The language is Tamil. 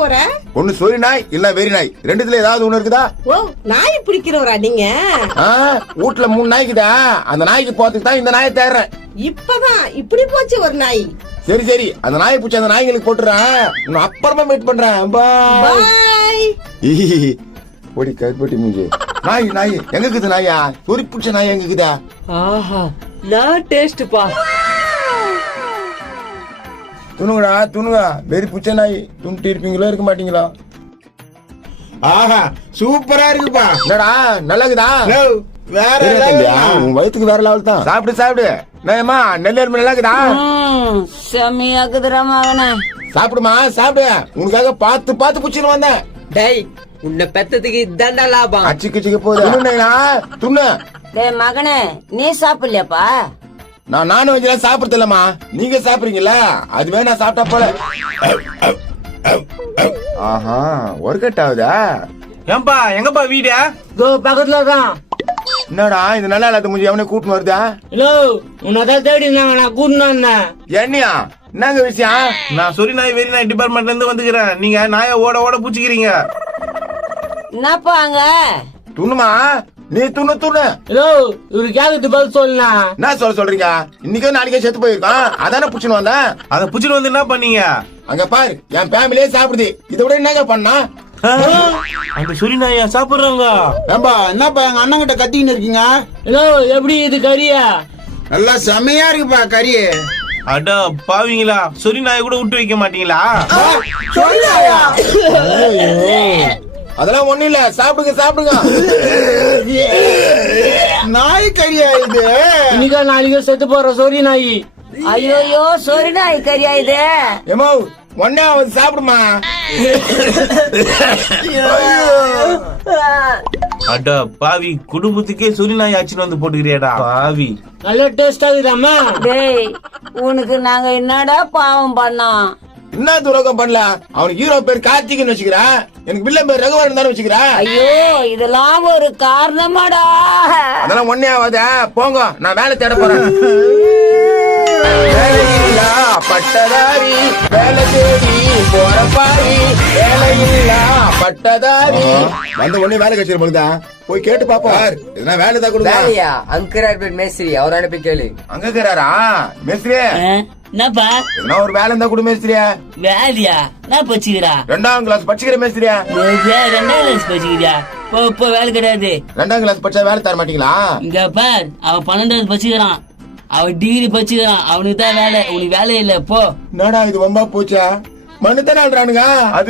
போற? ஒண்ணு சொறி நாய் இல்ல வெறி நாய், ரெண்டுத்துல ஏதாவது ஒண்ணு இருக்குதா? ஓ, நாய் பிடிக்கிறவரா நீங்க? வீட்டுல 3 நாய்க்குதா, அந்த நாய்க்கு போறதுக்கு தான் இந்த நாயை தேடுறேன். இப்பதான் இப்படி போச்சு ஒரு நாய். சரி சரி, அந்த நாயை பிடிச்ச அந்த நாய்களுக்கு போட்டுறேன். நான் அப்புறமா மீட் பண்றேன். பாய். ஓடி கருப்பட்டி மூஞ்சி. நாய் நாய் எங்க இருக்குது? நாயா சொறி பிடிச்ச நாய் எங்க இருக்குதா? ஆஹா, நான் டேஸ்ட் பா. துணுங்கடா துணுங்க, வெறி பிடிச்ச நாய். துணிட்டு இருப்பீங்களோ இருக்க மாட்டீங்களா? ஆஹா, சூப்பரா இருக்குப்பா. என்னடா நல்லா இருக்குதா? வேற உன் வயிற்றுக்கு வேற லெவல் தான். சாப்பிடு சாப்பிடு. நேமா நெல்லு நல்லா இருக்குதா? செம்மையாக்குதுரா மகனே. சாப்பிடுமா சாப்பிடு. உனக்காக பார்த்து பார்த்து புடிச்சுன்னு வந்தேன். டேய், உன்னை பெத்ததுக்கு இதாண்டா லாபம். அச்சிக்கு சிக்க போகுது. துண்ணு. டேய் மகனே, நீ சாப்பிடலையாப்பா? நான் நான்வெஜ் எல்லாம் சாப்பிடுறது இல்லம்மா, நீங்க சாப்பிடுறீங்களா? அதுவே நான் சாப்பிட்டா போல. ஆஹா, ஒர்க் அவுட் ஆகுதா? ஏன்பா எங்கப்பா வீடு? பக்கத்துல தான். என்னடா இது நல்லா இல்லாத முடிஞ்சு அவனே கூட்டின்னு வருதா? ஹலோ, உன்னதான் தேடி இருந்தாங்க, நான் கூட்டினு. என்னையா என்னங்க விஷயம்? நான் சொறி நாய் வெறி நாய் டிபார்ட்மெண்ட்ல இருந்து வந்துக்கிறேன். நீங்க நாயை ஓட ஓட பூச்சிக்கிறீங்க. என்னப்பா அங்க? துண்ணுமா நீ துண்ணு துண்ணு. ஹலோ, இவரு கேக்குறது பதில் சொல்லலாம். என்ன சொல்றீங்க? இன்னைக்கோ நாளைக்கே செத்து போயிருக்கான், அதானே புடிச்சுன்னு வந்தேன். அத புச்சிட்டு வந்து என்ன பண்ணீங்க? அங்க பாரு, என் ஃபேமிலியே சாப்பிடுது. இதை விட என்னங்க பண்ணா? அந்த சொறி நாயா சாப்பிடுறாங்க. ஏம்பா என்னப்பா எங்க அண்ணன் கிட்ட கத்தின்னு இருக்கீங்க? ஹலோ, எப்படி இது கறியா? நல்லா செமையா இருக்குப்பா கறி. அட பாவீங்களா, சொறி நாயை கூட விட்டு வைக்க மாட்டீங்களா? அதெல்லாம் ஒண்ணு இல்ல, சாப்பிடுங்க சாப்பிடுங்க. நாய் கறியா இது? இன்னைக்கா நாளைக்கு செத்து போற சொறி நாய். ஐயோ, சொறி நாய் கறியா இது? ஏமா ஒன்னே சாப்பிடுமா. அட பாவி, குடும்பத்துக்கே சொறி நாய் ஆச்சுன்னு வந்து போட்டுக்கிறியாடா பாவி. நல்ல டேஸ்டா இருக்குதாமா? டேய், உனக்கு நாங்க என்னடா பாவம் பண்ணோம்? என்ன துரோகம் பண்ணல? அவனுக்கு ஹீரோ பேர் கார்த்திக்னு வச்சுக்கிறா, எனக்கு வில்லன் பேர் ரகுவரன் தானே வச்சுக்கிறா. ஐயோ, இதெல்லாம் ஒரு காரணமாடா. அதெல்லாம் ஒன்னே ஆகாத, போங்க, நான் வேலை தேட போறேன். வேலையில்லா பட்டதாரி, வேலை தேடி போற பாரி, வேலையில்லா பட்டதாரி. வந்து ஒண்ணு வேலை கட்சி போகுதா? போய் கேட்டு பாப்போம். எதனா வேலை தான் கொடுங்க. அங்கரார் பேர் மேஸ்திரி, அவர் அனுப்பி கேளு. அங்க இருக்கிறாரா மேஸ்திரி? என்னப்பா எதனா ஒரு வேலை இருந்தா கொடு மேஸ்திரியா. வேலையா? நான் பச்சுக்கிறா 2ஆம் கிளாஸ் படிச்சுக்கிற மேஸ்திரியா. 2ஆம் கிளாஸ் பச்சுக்கிறியா? இப்போ வேலை கிடையாது. 2ஆம் கிளாஸ் படிச்சா வேலை தர மாட்டீங்களா? இங்க பார், அவன் 12வது பச்சுக்கிறான், அவன் டிகிரி பச்சுக்கிறான், அவனுக்கு தான் வேலை, உனக்கு வேலை இல்ல. போ. என்னடா இது வம்பா போச்சா? மனு தானே ஆடுறானுங்க. அது